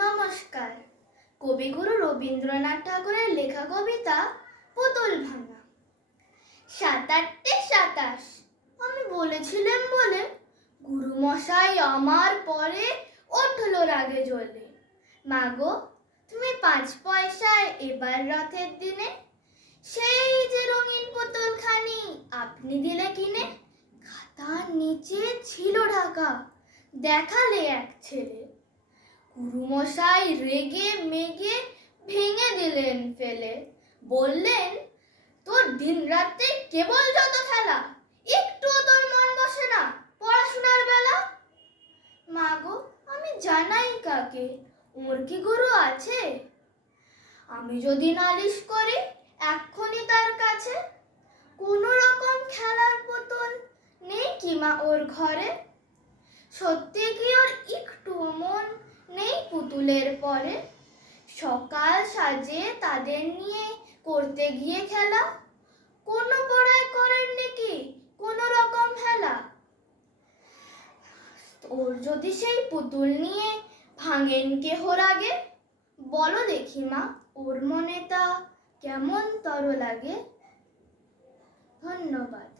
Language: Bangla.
নমস্কার। কবিগুরু রবীন্দ্রনাথ ঠাকুরের লেখা কবিতা পুতুল ভাঙা। ৭-৮-২৭ আমি বলেছিলাম বলে গুরুমশাই আমার পরে উঠল রাগে জ্বলে। মাগো, তুমি ৫ পয়সায় এবার রথের দিনে সেই যে রঙিন পুতুলখানি আপনি দিলে কিনে। খাতার নিচে ছিল ঢাকা, দেখালে এক ছেলে। গুরুমশাই রেগে মেগে ভেঙে দিলেন ফেলে। বললেন, তোর দিন রাতে কেবল যত খেলা, একটুও তোর মন বসে না পড়াশোনার বেলা। মাগো, আমি জানাই কাকে, ওর কি গুরু আছে? আমি যদি নালিশ করি এক্ষুনি তার কাছে। কোনো রকম খেলার পুতুল নেই কি মা ওর ঘরে? সত্যি কি ওর একটু মন নেই পুতুলের পরে? সকাল সাজে তাদের নিয়ে করতে গিয়ে খেলা, কোনো পড়ায় করেন নাকি কোনো রকম হেলা? ওর যদি সেই পুতুল নিয়ে ভাঙেন কেহর আগে, বলো দেখি মা ওর মনে তা কেমন তর লাগে। ধন্যবাদ।